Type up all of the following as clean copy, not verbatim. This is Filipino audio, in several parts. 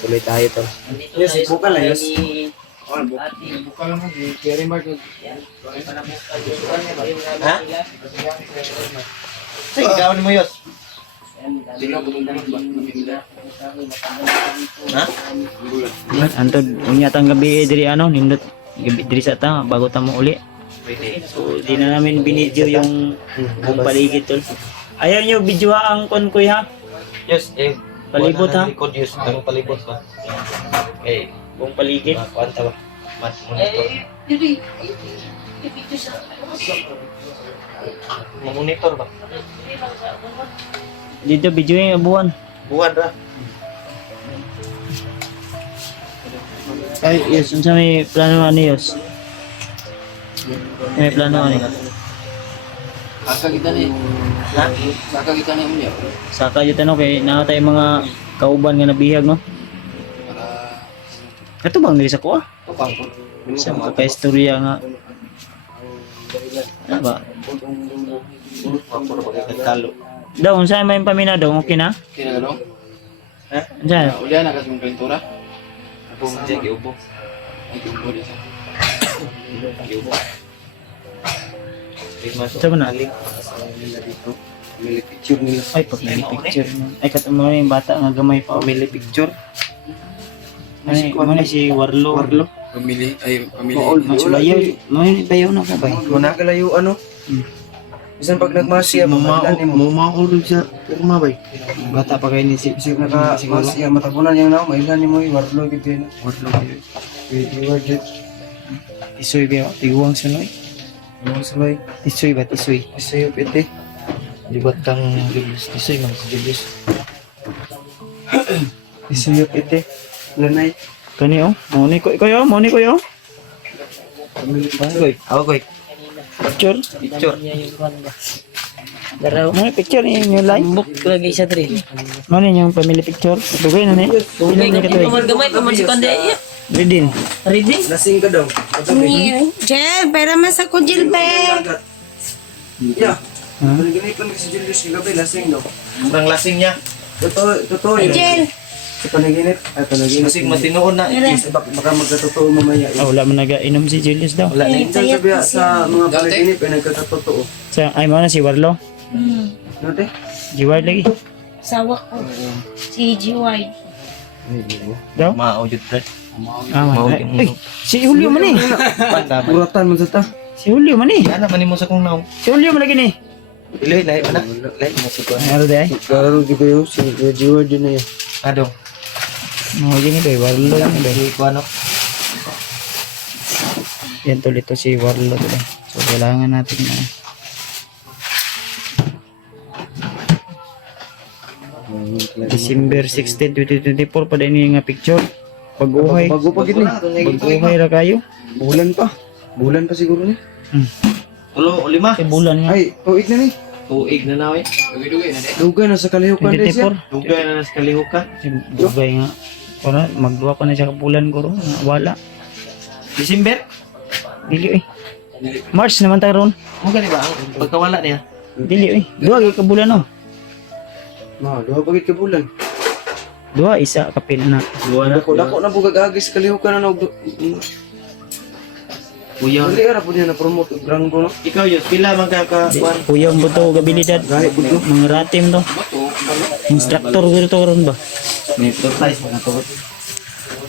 Tuloy tayo to. Yes, buka lang, yes. Buka lang mo, carry mark. Ha? Sige, gawin mo yos. Ha? Antod unya tang gabi diri ano nindot gabi diri sa ta bago ta mo uli. So di na namin binidyo yung buong paligid tol. Ayaw nyo video ang kon ko ha. Yes, Palibot, ha? Likod yos, ang palibot ba? Okay, Buong paligid. kuwanta ba? Mat monitor. Monitor ba? Dito video yung abuan. Buwan ra. Ay yes, unsa may plano ani yos? May plano ani. Saka kita ni. Ha? Saka kita ni mo. Saka jud ano kay naa tay mga kauban nga nabihag no. Para Ato bang diri sa kuha? tupang po. Sa mga istorya nga. Ano ba? Mapuro ba kay talo? Daw unsa may paminado okay na? Kinagano? Ha? Unsa? Ulian na kasi mong pintura. Kung diyan giubo. Ay, kumpo din sa. Giubo. Unsa man na? Family picture nila. Ay pag may picture mo. Ay katong mga yung bata nga gamay pa. Family picture. Ano si Warlo. Warlo. Family, ay, family. Bayaw, may bayaw na ka ba? Muna kalayo ano? Bisan pag nagmasya, Mumao rin sa pirma ba? Bata pa kayo ni si Isip naka-masya, matabunan yung naman. Mailan ni mo yung warlo gitu yun. Warlo gitu. Word yun. Tisoy ba? Tiguang sunoy. Yung sabay. Tisoy ba? Tisoy. Isa yung piti. libat kang Julius. Tisoy man si Julius. Isa yung piti. Lanay. Kani oh. Muni ko kayo, muni ko yo. Family Koy, ako koy. Picture. Picture. Daraw mo picture ni yung live. Book lagi siya diri. Ano yung family picture? Dugay na ni. Ilan ni katoy? Gamay pa man si Konde. Redin. Ready? Lasing ka daw. Jel, pera mas ako, Jel, be. Yeah. Panaginip si Julius yung gabi, lasing daw. Ang lasing niya. Totoo yun. Jel. Sa panaginip, panaginip. Lasing matinoon na. Baka magkatotoo mamaya. Ah, wala man naga-inom si Julius daw. Wala na. Minsan sabi sa mga panaginip ay nagkatotoo. Sa ay mo na si Warlo. Note? Jiward lagi. Sawa ko. Si GY. Daw? Maawjud pre. Ah, Mao man. yung Ay, si Julio man eh. panda. Puratan mo sa ta. Si Julio man eh. Ana man mo sa kung naong. Si Julio man lagi ni. Ilay lahi mana? Lahi mo sa kuan. Ano day? Klaro di ba yun? Si Jiwa din na yun. Adong. Mo gini bay Warlo ni bay. Di ko ano. Yan tuloy to si Warlo to. So kailangan natin na December 16, 2024 pa din yung nga picture. Pag-uhay. Bago pa gini. Pag-uhay ra kayo. Bulan pa. Bulan pa siguro ni. Tulo o lima. Sa bulan nga. Ay, tuig na ni. Tuig na nawe. Dugay na sa kalihukan din siya. 24. Dugay na nas kalihuka. Dugay nga. Para magduwa pa na siya kabulan ko ron. Wala. December. Dili eh. March naman tayo ron. Mo gani ba ang pagkawala niya? Dili eh. Duwa kay kabulan oh. Duha pa gid ka bulan. Duwa isa kapil na. Duwa na. Dako na po gagagis sa kalihukan na og. Kuya. Dili ra po niya na promote og Granggo no. Ikaw yun, pila man ka kuan? Kuyang buto gabilidad. Gahi pud no. Mga ratim to. Instructor dito ron ba? Nito size mga to.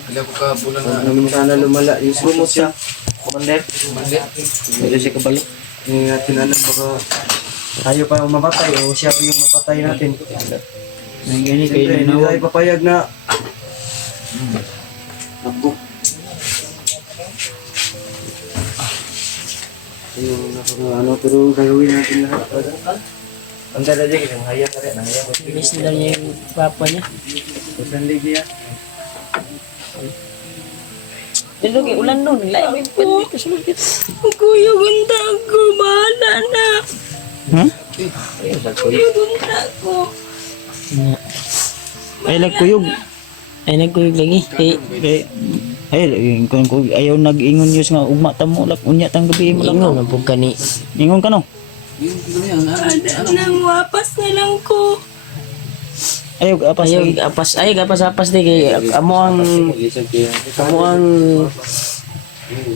Wala ko ka bulan na namin sana lumala yung Promote siya. Commander. Dito siya kabalo. Hindi natin alam baka tayo pa yung mapatay o siya pa yung mapatay natin. Ang gani Siyempre, kay hindi na. tayo papayag na Naku. Yung ano pero gagawin natin lahat. Ang dala dyan, yung hayang ka rin. Miss na niya yung papa niya. Kusan ligi ya. Dito kay ulan nun. Layo yung pwede dito sulod dito. Kuya, gunta ko. Bahala na. Ha? Kuya, gunta ko. Ay kuyog. Ay nagkuyog lagi. Ay kung ayaw nag-ingon yus nga ugma ta mo lak unya tang gabi mo lang. Ingon ang pug kani. Ingon ka no. Ada nang wapas na lang ko. Ayaw apas. Ayaw apas di kay amo ang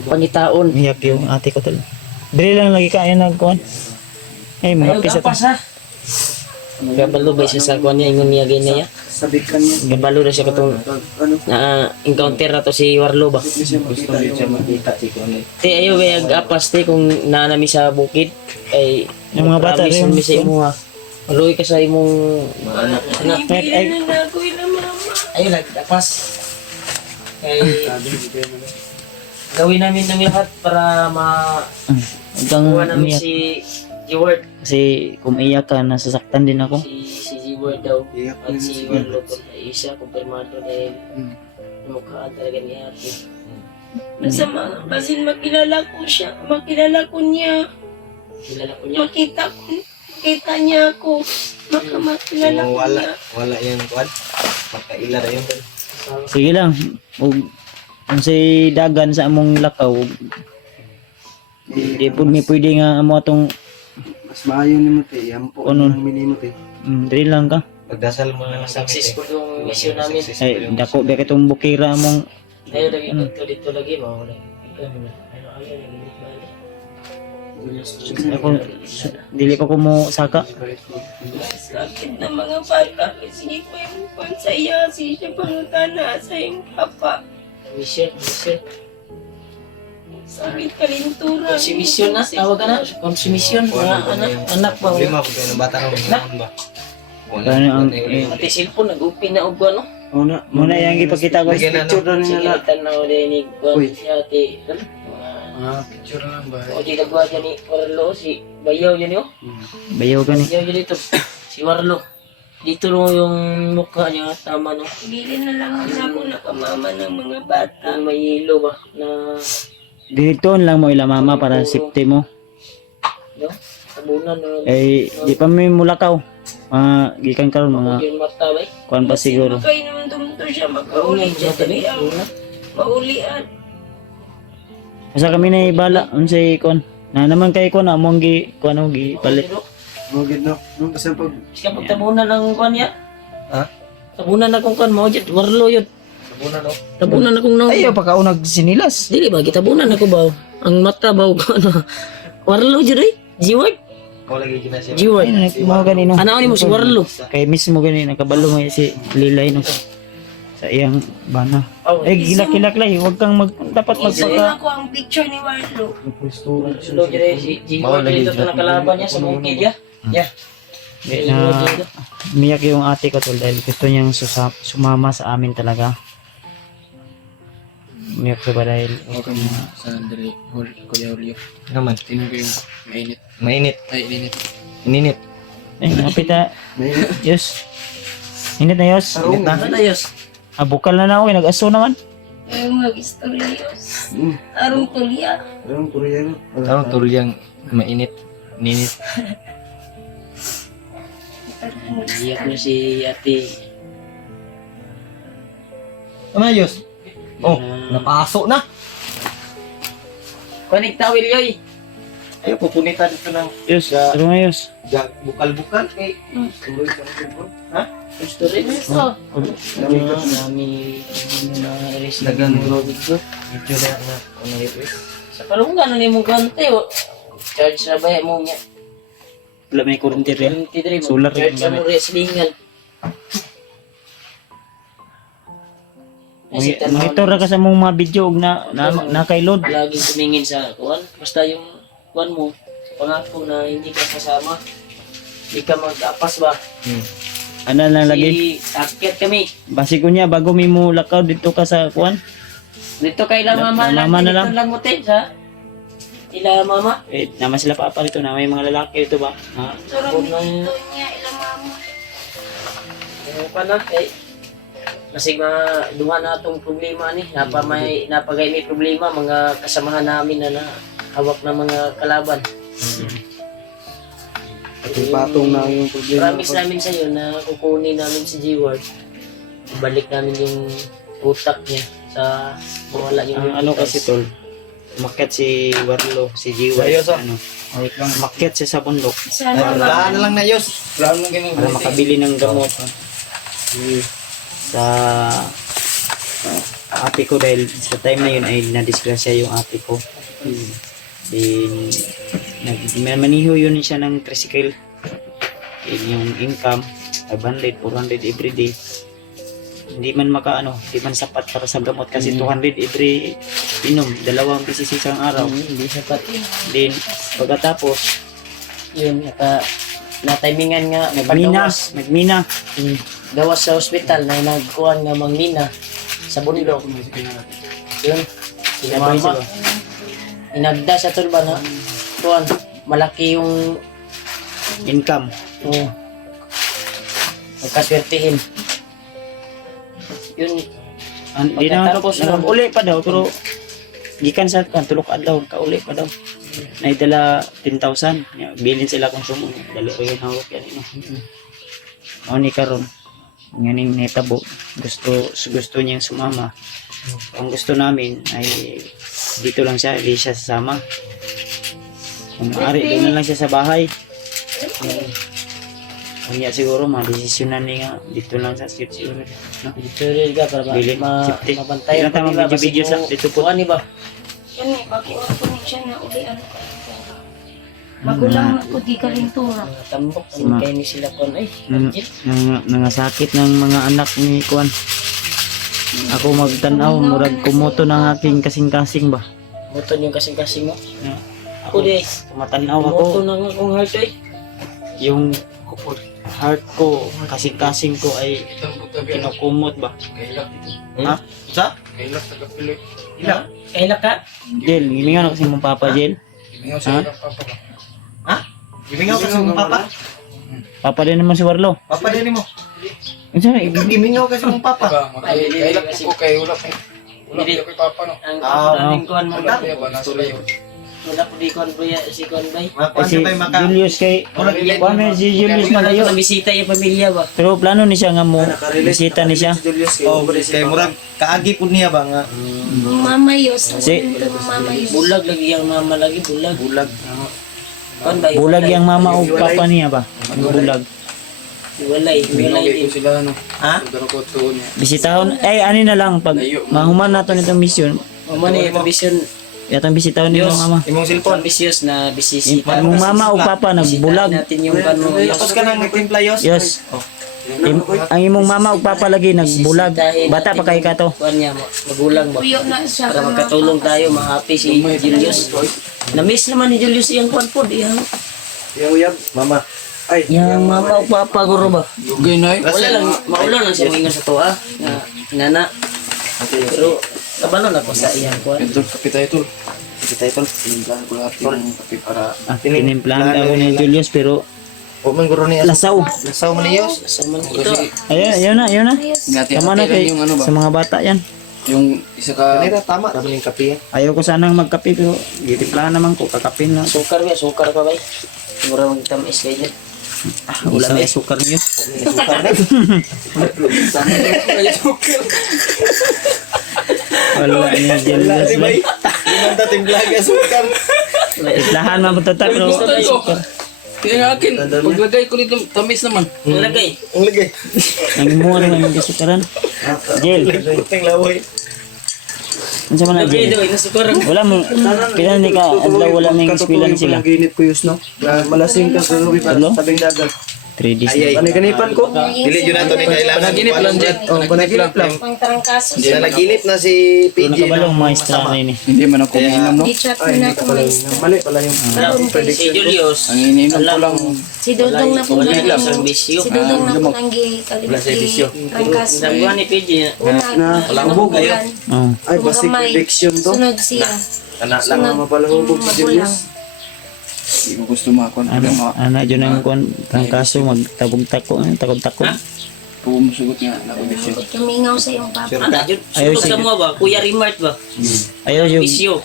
pangitaon. Iyak yung ate ko tol. Dili lang lagi kaya nagkuan. Ay mga Ayaw pisa. apas ha. Gabalo ba siya sa kuan niya ingon niya ganyan niya. Sabikan niya. Gabalo na siya katong Ano? na encounter na to si Warlo ba. Gusto niya makita si Kuan. Ti ayaw ba apas ti kung nanami sa bukid ay Yung mga bata rin. mi sa imo ha. Maluoy ka sa imong anak. Ibilan na ako ina mama. Ayun nagdapas. Kay gawin namin ng lahat para Hanggang makuha namin umiyak. si G-Word. Kasi kung iyak ka, nasasaktan din ako. Si G-Word daw. Iyak At din si si Warlo isa kumpirmado dahil mukhaan talaga ni ate. Masama kasi makilala ko siya. Makilala ko niya. Kilala ko niya. Makita niya ako. Makilala ko niya. Wala yung kuan. Pagkaila na yun. Sige lang. Ug kung si dagan sa among lakaw, di po mi pwede nga amo atong Mas maayo ni mo te. Yampo. Ano? Ang minimo te. dili lang ka. Pagdasal mo na lang kami. Successful yung mission namin. Ay dako ba kitong bukira among Tayo lagi dito lagi mawala. Ano ako dili pa ko mo saka. Sakit na mga bata. Kasi ko yung pansaya. Siya pangutana sa yung papa. mission. Sakit kalintura. Konsumisyon na, tawag ka na. Konsumisyon, mga anak ba? Problema po kayo ng bata ko. Ba? Ano ang Pati cellphone, nag-upin na og ano. Una. muna yang ipakita ko Lagyan na, Picture na Sige, niya na. tanaw din ni Uy. si ate. Picture lang ba? O di nagwa dyan ni Warlo, si Bayaw yun yun. bayaw gani. Bayaw yun dito. Si Warlo. Dito no yung mukha niya, tama no. Bili na lang na ako nakamama ng mga bata. Ang may yelo ba na Dito lang mo ila mama para safety mo. no? Tabunan no. Ay di pa may mulakaw. Gikan karon mga Yung mata ba? kuan pa siguro. Makay naman tumto siya. Uli Makauli siya siya. tabi. Maulian. Basta kami na ibala unsay kuan. Na naman kay kuan among gi kuan mo gi palit. Mugid no. Nung kasi pag Sige pag tabunan ng kuan niya. Ha? Tabunan na kung kuan mo dyan. Warlo yun. Muna no. Tabunan akong no. Ayaw pa ka unag sinilas. Dili ba gitabunan ako ba? Ang mata ba ko ano? Warlo jud eh. G-Word. Ako lagi ginasya. G-Word. Ay mo gani no. Ano ni mo si Warlo? Kay mismo gani nakabalo mo si Lilay no. Sa iyang bana. Oh, Eh gilak-gilak-lay, wag kang dapat Isuin magpaka ako ang picture ni Warlo. pwestuhan Warlo jud eh si G-Word dito sa nakalaban niya sa bukid ya. Yeah. Di na umiyak yung ate ko tol dahil gusto niyang sumama sa amin talaga. Umiyak siya ba dahil Sandali, Kuya Julio. Naman. Tingnan ko yung mainit. Mainit. Ay, ininit. Ininit. eh napita May Yus. Init na Yus. sarong na. Ano yos? Bukal na na ako, nag-aso naman. Ay, mag-istoryos. Arong tulya. Sarong Koreano. Ang tulyang mainit. Ninit. Iyak na si ate. Ano Diyos? Oh, napasok na. Konekta Will yoy. Ayaw, pupunitan ito ng Yus, ano nga Yus? bukal-bukal. Kay Gusto rin ito. Nami na iris na Dagang video. video na na ano ito. Sa palungan na mong kante o. Charge na ba mo niya? Wala may kurente rin. 23 mo. Solar rin Charge sa mo wrestlingan. Monitor ra ka sa mong mga video og na kay load. Laging tumingin sa kuan. Basta yung kuan mo. Pangako na hindi ka kasama. Hindi ka mag-apas ba? Ano lang lagi. Akyat kami. Basi ko niya bago mi mo lakaw dito ka sa kuan. Dito kay la mama lang. Mama na lang. Dito lang mo te sa ila mama. Eh, naman sila papa dito na may mga lalaki dito ba? Sarang dito niya ilang mama. Ano pa na? Eh, kasi duha na itong problema ni. Napagay may problema mga kasamahan namin na hawak ng mga kalaban. Patong na yung problema. Promise namin sa iyo na kukunin namin si G-Word. Ibalik namin yung utak niya sa mawala yung Ang ano kasi tol. Umakyat si Warlo, si Jiwa. Seryoso? Ano? Umakyat siya sa bundok Sana ba? Laan na lang na Diyos. Laan mo ganun. para makabili ng gamot. sa ate ko dahil sa time na yun ay nadisgrasya yung ate ko. Then maniho yun siya ng tricycle. Then yung income 500, 400 every day. Hindi man hindi man sapat para sa gamot kasi 200 every inom, 2 beses isang araw. Hindi sapat. Then pagkatapos Yun, na-timingan nga, nagmina. gawas sa ospital na nagkuhan nga mangmina sa bundok. Yun, sinamama. Inagda sa tulba na kuhan, malaki yung Income. magkaswertihin. Yun, Di na Pagkatapos na- uli pa daw pero gikan sa tulok adlaw kauli pa daw. Naidala 10,000. Bilin sila kung sumo. Dali ko yun hawak yan. Ako ni karon. Ngayon netabo. Gusto niyang sumama. Ang gusto namin ay dito lang siya. Hindi siya sasama. Kung maaari, doon na lang siya sa bahay. Kanya siguro madesisyonan niya dito lang sa sitwasyon. No? dito rin ka para Bilin, safety. mabantayan Tinatawag nila. video-video Kasi sa kung- dito po. kung ano ba? Yan eh, bakit ako ni siya na ulian ko. Magulang ako di kalintura. Mga tambok, Ma- kayo ni sila kon ay. Nang- nangasakit ng mga anak ni Kuan. Ako magtanaw, murag kumoto ng aking kasing-kasing ba. Buton yung kasing-kasing mo. Yeah. Ako di, Matanaw buto ako, na nga akong heart ay. yung heart ko, kasing-kasing ko ay kinukumot ba. Ha? Sa? Kaila ka? Jel, gimingan ako kasi mong papa, Jel. Gimingaw kasi mong papa. Papa din naman si Warlo. Papa din mo. Gimingaw kasi mong papa. Kailap ko kay ulap eh. Ulap Dili. ko kay papa no. Ang Ah, kamulang kuhan mo ba? Kaya ba nasa layo. Wala po di kuhan ba si kuhan ba? Kasi Julius kay, Kuan na si Julius malayo. Malayo. Bisita yung pamilya ba? Pero plano ni siya nga mo, bisita ni siya. Oh, kay murag kaagi pud niya ba nga Mamayos. Si- Mamayos. Bulag lagi yung mama lagi, bulag. bulag. Kuhan ba? Bulag yang mama o papa niya ba? Bulag. Walay Binigay din. ko sila no. Ha? Daro ko tuon niya. Bisitahon, ani na lang pag mahuman nato nitong mission. Mama ni vision Yatang bisitahon ni mama. Imong cellphone. ambitious na bisisita. Imong mama o papa nagbulag. Natin yung kan mo. Tapos ka nang magtimpla yos. Yes. Ang imong mama o papa lagi nagbulag. Bata pa kay kato. Kuhan niya, magulang ba? Puyo na siya. Para magkatulong tayo, ma-happy si Julius. Na-miss naman ni Julius iyang kuhan po. Yang uyab, mama. Ay, Yang mama o papa guro ba? Dugay na eh. Wala lang, maulan lang siya mga sa tuwa. Na inana. Pero kabalo na ko sa iyang kuhan. Ito kapita ito. kita ito. Tinimplahan ko lahat yung kape para Tinimplahan ako ni Julius pero O man guro ni lasaw. Lasaw man ni yos. Sa man ito. Ayun na. ingati Tama na kay yung ano ba? sa mga bata yan. Yung isa ka Kanina tama ra man yung kape. Ayaw ko sanang magkape pero gitimplahan naman ko kakapin na. Sukar ba? Sukar pa ba? Siguro magtamis kayo dyan. Wala na sukar niyo. Wala ni Julius ba? Imanda timpla sukar. Islahan man patatak pero sukar. Kaya nga akin, paglagay ko dito, tamis naman. Lagay. Ang lagay. Ang mo naman yung kasukaran. Jel, Puting laway. ano sa mga Lagay Jel? daw, inasukar. Wala mo, kailan ni ka, adlaw wala na yung ispilan sila. Ginit ko yus no. Malasing ka sa gabi pa Hello? tabing dagat. 3 days Ay, na. paniganipan ko. Dili yun nato ni kailangan. Panaginip lang dyan. Oh, panaginip lang. Pang tarangkaso. Di na naginip na si Pero PG. nakabalong maestra na yun eh. Hindi man ako umiinom no. Di-chat Ay, mo na hindi ka ako pala mais. yun. Mali pala yung Si Julius. Ang iniinom ko lang, Si Dodong na po Wala na lang sa bisyo. Si Dodong na po nang gi tarangkaso. Sabuhan ni PJ. Una, Palahubog kayo. Oh. Ay, basic prediction to. Sunod siya. Anak lang ang mapalahubog si Julius. hindi ko gusto makon. Ano dyan ang kuwan, kang kaso, magtabog-tako, takot-tako. Pumusugot nga, nakabisyo. Kumingaw sa iyong papa. Ano, Ayaw sulog sige. sa mga ba? Kuya Rimart ba? Ayaw Bisyo.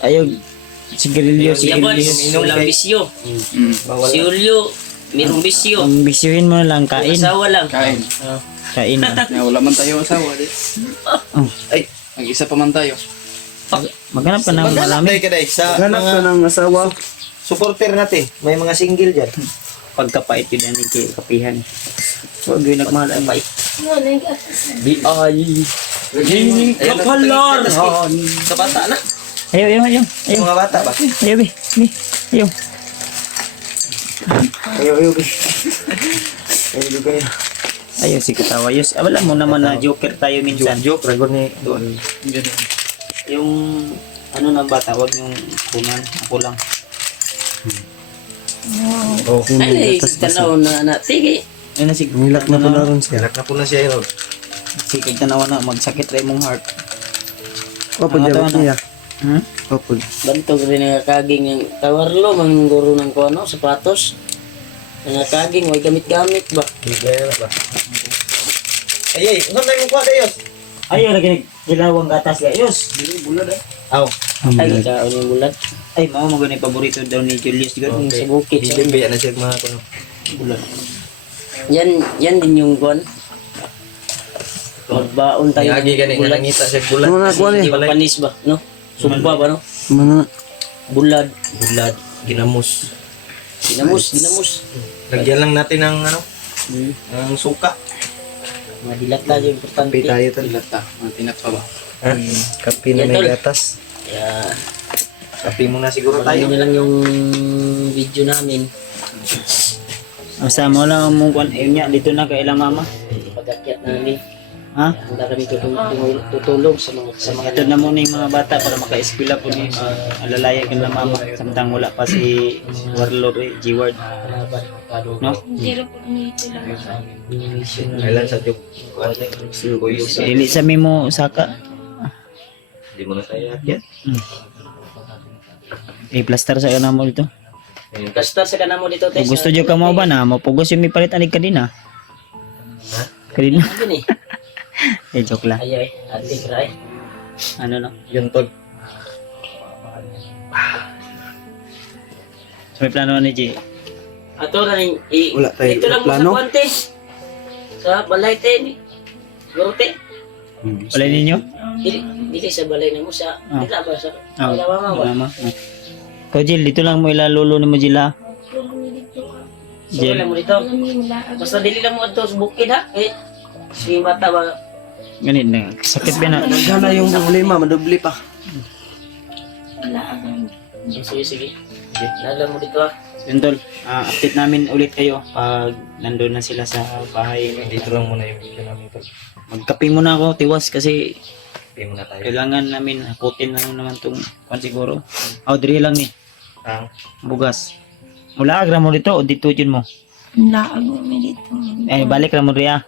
sigarilyo, Yaban, sigarilyo. walang bisyo. Si Julio, mayroong bisyo. Ang bisyuhin mo na lang, kain. Asawa lang. Kain. Kain. Na wala man tayo asawa. Di. Oh. Ay, mag-isa pa man tayo. Maghanap ka ng malamig. Day ka day sa mga ng asawa. Supporter natin. May mga single dyan. Pagkapait yun yan, kapihan. Huwag yun nagmahal ang pait. No, nag-atas. Di ay. Gining kapalaran. Sa bata na. Ayaw. Mga bata ba? Ayaw, be. Ayaw. Ayaw. Ayaw, si Katawayos. Wala mo naman na joker tayo minsan. Joke, ragon ni doon. Yung ano ng bata, wag yung kunan. Ako lang. Oh, Ay, tanaw na tige. Ayun na, sige. nilak na po na ron siya. Hilak na po na siya yun. Sige, tanawa na. Magsakit rin mong heart. Opo, Ang Jawad ito, niya. Hmm? Opo. Bantog rin nga kaging ng tawarlo, mangguro ng kuano, sapatos. Nga kaging, way gamit-gamit ba? Di kaya na ba? Ay, unsan tayo mukha dayo? Ayaw, lagi nagilawang gatas. Ayos. Aw. Ay, kaon yung bulat. Ay, mao mo ganun yung paborito daw ni Julius. Ganun Sa bukid. Hindi ba na siya mga kuno. bulan. Yan din yung kuan. Magbaon tayo. Lagi gani nga nangita siya bulan. Ano na kuha Hindi ni? ba panis ba? No? Sumba ba no? Mana? Bulad. Bulad, ginamos. Ginamos. Lagyan lang natin ng ano, Hmm. ng suka. Madilat tayo importante. Kape tayo tol. Ilata, mga tinak pa ba? Kape na Yan, may tol. gatas. Kaya, Kape muna siguro tayo tayo. na lang yung video namin. Basta mo lang mong kwan. Ayun niya, dito na kailang mama. Pag-akyat namin. Ha? Handa kami tutulong sa mga Ito na muna yung mga bata para maka-eskwela po ni alalaya kila mama. Samtang wala pa si Warlord G-Ward. kalaban. No? Zero po nito lang. Kailan sa joke. Dili sa mo saka. Hindi mo na tayo akyat. I-plaster sa kana mo dito. Kastar sa kanamo dito, Kung gusto nyo ka mo ba na, mapugos yung may palit anig kanina. Kanina. Ano ni? Joke lang. Ayay, ate kray. Ano no? Yun tol. So may plano ni G. Ato na rin, Wala tayo ito lang mo sa plano. kuwante. Sa balay te ni. Gurute. Wala ninyo? Dili sa balay na mo sa, Ah. dila ba sa, Ah, wala mama ba? mama. Ko Jill, dito lang mo ilalulo ni mo Jilla. So, wala mo dito. Basta dili lang mo ato sa bukid ha. Si bata ba? Ganit na. Sakit ba na? Nagana yung problema, madubli pa. Sige. Lala mo dito ha. Yun tol, update namin ulit kayo pag nandun na sila sa bahay. Dito lang muna yung video namin tol. Magkape muna ako, tiwas kasi Kape muna tayo. kailangan namin hakutin na naman itong kwan siguro. Audrey lang ni, Ang bugas. Mula agra mo dito o dito yun mo? Laag mo dito. Eh, balik lang mo riya.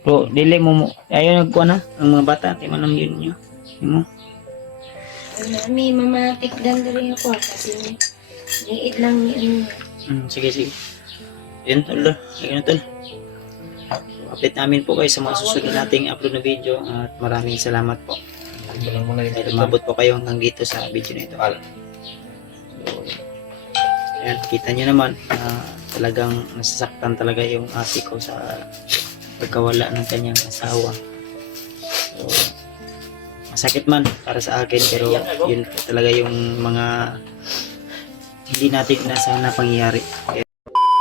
Pero dili mo, ayaw nagkuha na, ang mga bata, di man ang yun nyo. Yun mo. May mamatik dan rin ako kasi liit lang ni Sige. Yun tol, yun tol. Update namin po kayo sa mga susunod nating upload na video at maraming salamat po. dito lang muna yung Dahil video. umabot po kayo hanggang dito sa video na ito. So, ayan, kita nyo naman talagang nasasaktan talaga yung ate ko sa pagkawala ng kanyang asawa. So, masakit man para sa akin pero yun talaga yung mga hindi natin na sana pangyayari.